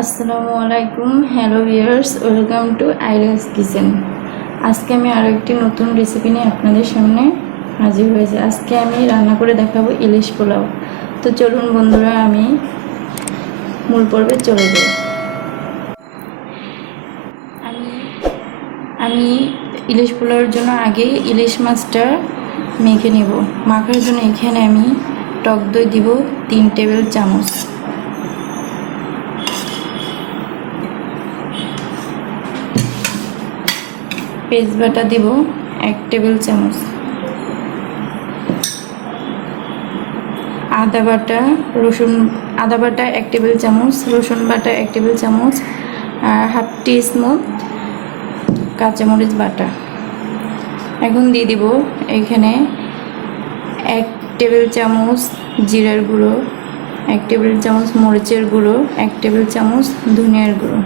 আসসালামু আলাইকুম, hello viewers, welcome to আইরাস কিচেন। আজকে আমি আরও একটি নতুন রেসিপি নিয়ে আপনাদের সামনে হাজির হয়েছি। আজকে আমি রান্না করে দেখাবো ইলিশ পোলাও। তো চলুন বন্ধুরা, আমি মূল পর্বে চলে যাই। আমি ইলিশ পোলাওর জন্য আগে ইলিশ মাছটা মেখে নেব। মাখার জন্য এখানে আমি টক দই দিব 3 টেবিল চামচ, পেস্ট বাটা দিব 1 টেবিল চামচ, আদা বাটা 1 টেবিল চামচ, রসুন বাটা 1 টেবিল চামচ, আর হাফ টি স্পুন কাঁচামরিচ বাটা। এখন দিয়ে দিব এখানে 1 টেবিল চামচ জিরার গুঁড়ো, 1 টেবিল চামচ মরিচের গুঁড়ো, 1 টেবিল চামচ ধনিয়ার গুঁড়ো,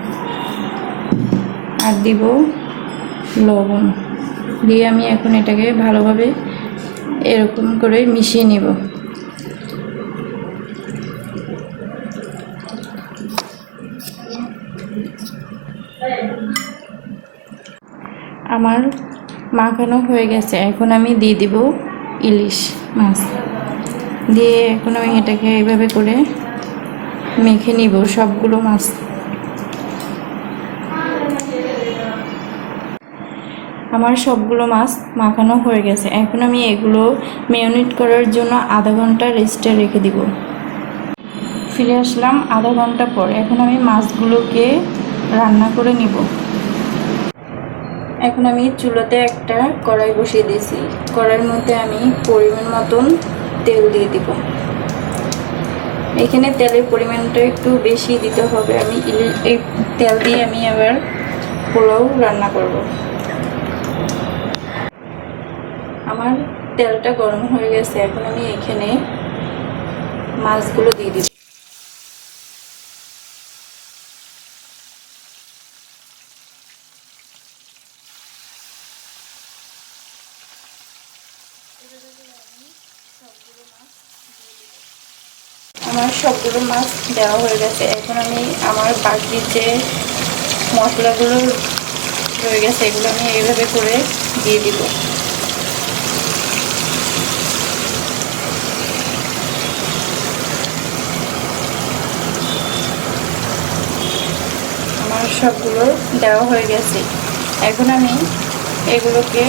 আর দিব লবণ। দিয়ে আমি এখন এটাকে ভালোভাবে এরকম করে মিশিয়ে নিব। আমার মাখানো হয়ে গেছে। এখন আমি দিয়ে দিব ইলিশ মাছ। দিয়ে এখন আমি এটাকে এইভাবে করে মেখে নিব সবগুলো মাছ। আমার সবগুলো মাছ মাখানো হয়ে গেছে। এখন আমি এগুলো ম্যারিনেট করার জন্য আধা ঘন্টা রেস্টে রেখে দিব। ফিরে আসলাম আধা ঘন্টা পর। এখন আমি মাছগুলোকে রান্না করে নিব। এখন আমি চুলাতে একটা কড়াই বসিয়ে দিয়েছি। কড়াইয়ের মধ্যে আমি পরিমাণ মতন তেল দিয়ে দিব। এখানে তেলের পরিমাণটা একটু বেশি দিতে হবে। এই তেল দিয়ে আমি এবার পোলাও রান্না করব। আমার তেলটা গরম হয়ে গেছে। এখন আমি এখানে মাছগুলো দিয়ে দিব। আমার সবগুলো মাছ দেওয়া হয়ে গেছে। এখন আমি আমার বাকি যে মশলাগুলো রয়ে গেছে এগুলো আমি এইভাবে করে দিয়ে দিব। আমার সবগুলো দেওয়া হয়ে গেছে। এখন আমি এগুলোকে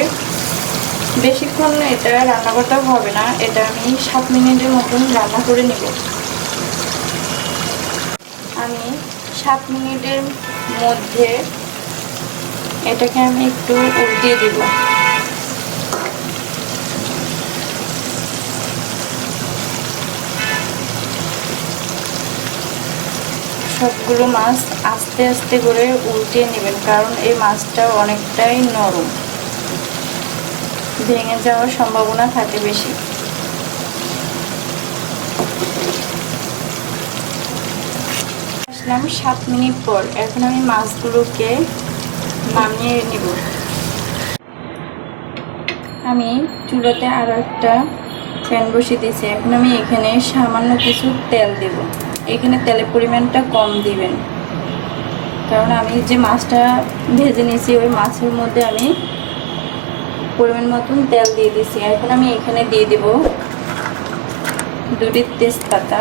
বেশিক্ষণ এটা রান্না করতে হবে না। এটা আমি 7 মিনিটের মতন রান্না করে নেব। আমি 7 মিনিটের মধ্যে এটাকে আমি একটু উল্টিয়ে দেব। সবগুলো মাছ আস্তে আস্তে করে উল্টিয়ে নেবেন, কারণ এই মাছটা অনেকটাই নরম, ভেঙে যাওয়ার সম্ভাবনা থাকে বেশি। আসলাম 7 মিনিট পর। এখন আমি মাছগুলোকে নামিয়ে নিব। আমি চুলাতে আরও একটা প্যান বসিয়ে দিয়েছি। এখন আমি এখানে সামান্য কিছু তেল দেব। এখানে তেলের পরিমাণটা কম দিবেন, কারণ আমি যে মাছটা ভেজে নিয়েছি ওই মাছের মধ্যে আমি পরিমাণ মতন তেল দিয়ে দিয়েছি। এখন আমি এখানে দিয়ে দেব 2টি তেজপাতা।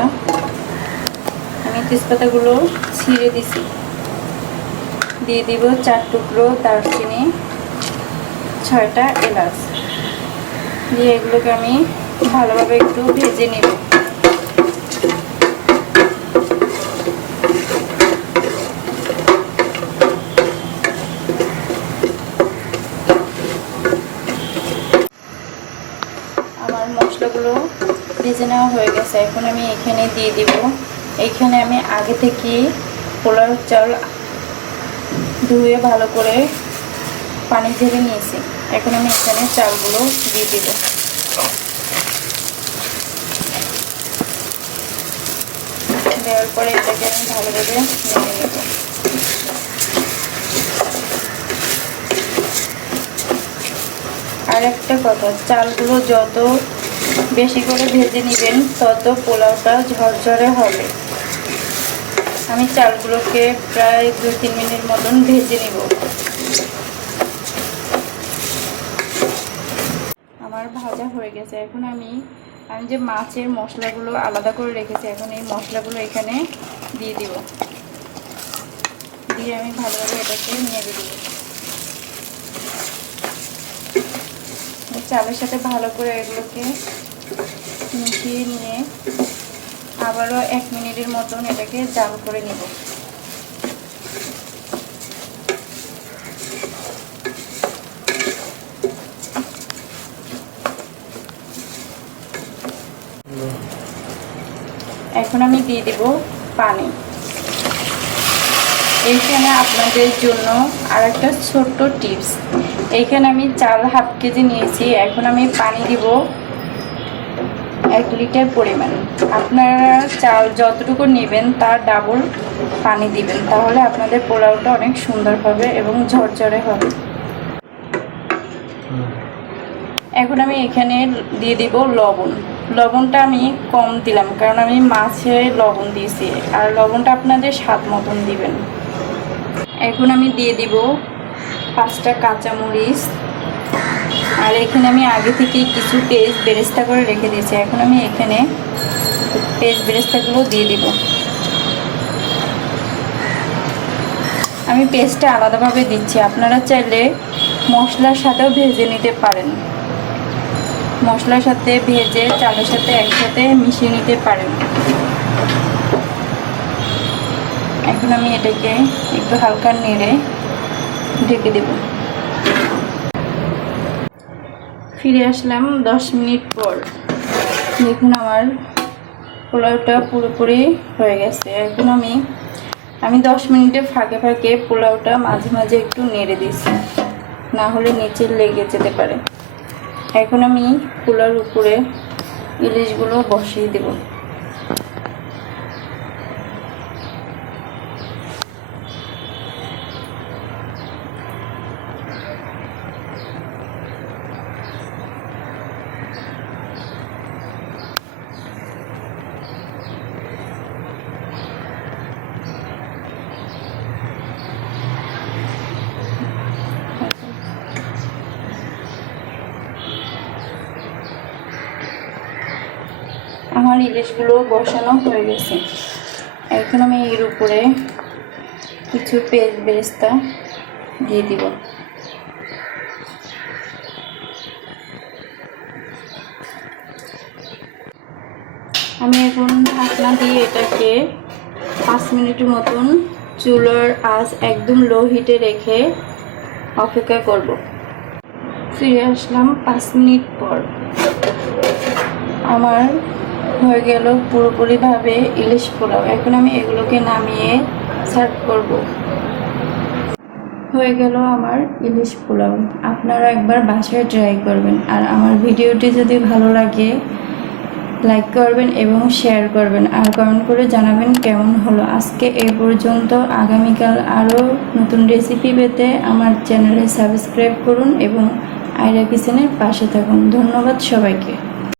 আমি তেজপাতাগুলো ছিঁড়ে দিছি। দিয়ে দিব 4 টুকরো দারচিনি, 6টা এলাচ। দিয়ে এগুলোকে আমি ভালোভাবে একটু ভেজে নেব। আমার মশলাগুলো ভেজে নেওয়া হয়ে গেছে। এখন আমি এখানে দিয়ে দিব, এইখানে আমি আগে থেকে পোলাও চাল ধুয়ে ভালো করে পানি ঝেড়ে নিয়েছি। এখন আমি এখানে চালগুলো দিয়ে দিব। দেওয়ার পরে এটাকে আমি ভালোভাবে নেড়ে নেব। আর একটা কথা, চালগুলো যত বেশি করে ভেজে নেবেন তত পোলাওটা ঝরঝরে হবে। আমি চালগুলোকে প্রায় 2-3 মিনিট মতন ভেজে নিব। আমার ভাজা হয়ে গেছে। এখন আমি যে মাছের মশলাগুলো আলাদা করে রেখেছি, এখন এই মশলাগুলো এখানে দিয়ে দিব। দিয়ে আমি ভালোভাবে এটাকে নেড়ে দেব। চালের সাথে ভালো করে এগুলোকে মিশিয়ে নিয়ে আবারও 1 মিনিটের মতন এটাকে জাল করে নিব। এখন আমি দিয়ে দেব পানি। এইখানে আপনাদের জন্য আর একটা ছোট্ট টিপস, এইখানে আমি চাল 1/2 কেজি নিয়েছি। এখন আমি পানি দিব 1 লিটার পরিমাণ। আপনারা চাল যতটুকু নেবেন তার ডাবল পানি দিবেন, তাহলে আপনাদের পোলাওটা অনেক সুন্দর হবে এবং ঝরঝরে হবে। এখন আমি এখানে দিয়ে দিব লবণ। লবণটা আমি কম দিলাম, কারণ আমি মাছে লবণ দিয়েছি, আর লবণটা আপনাদের স্বাদ মতন দিবেন। এখন আমি দিয়ে দিব 5টা কাঁচামরিচ, আর এখানে আমি আগে থেকে কিছু পেস্ট বেরেস্তা করে রেখে দিয়েছি। এখন আমি এখানে পেস্ট বেরেস্তাগুলো দিয়ে দিব। আমি পেস্টটা আলাদাভাবে দিচ্ছি, আপনারা চাইলে মশলার সাথেও ভেজে নিতে পারেন। মশলার সাথে ভেজে চালের সাথে একসাথে মিশিয়ে নিতে পারেন। এখন আমি এটাকে একটু হালকা নেড়ে ঢেকে দেব। ফিরে আসলাম 10 মিনিট পর। দেখুন আমার পোলাওটা পুরোপুরি হয়ে গেছে। এখন আমি 10 মিনিটের ফাঁকে ফাঁকে পোলাওটা মাঝে মাঝে একটু নেড়ে দিয়েছি, না হলে নিচে লেগে যেতে পারে। এখন আমি পোলাওর উপরে ইলিশগুলো বসিয়ে দেব। আমার ইলিশগুলো বসানো হয়ে গেছে। এখন আমি এর উপরে কিছু পেস্ট বেরেস্তা দিয়ে দিব। আমি এখন ঢাকনা দিয়ে এটাকে 5 মিনিটের মতন চুলার আঁচ একদম লো হিটে রেখে অপেক্ষা করব। ফিরে আসলাম 5 মিনিট পর। আমার হয়ে গেল পুরোপুরিভাবে ইলিশ পোলাও। এখন আমি এগুলোকে নামিয়ে সার্ভ করব। হয়ে গেল আমার ইলিশ পোলাও। আপনারা একবার বাসায় ট্রাই করবেন, আর আমার ভিডিওটি যদি ভালো লাগে লাইক করবেন এবং শেয়ার করবেন, আর কমেন্ট করে জানাবেন কেমন হলো। আজকে এ পর্যন্ত। আগামীকাল আরও নতুন রেসিপি পেতে আমার চ্যানেলে সাবস্ক্রাইব করুন এবং আয়রা কিচেনের পাশে থাকুন। ধন্যবাদ সবাইকে।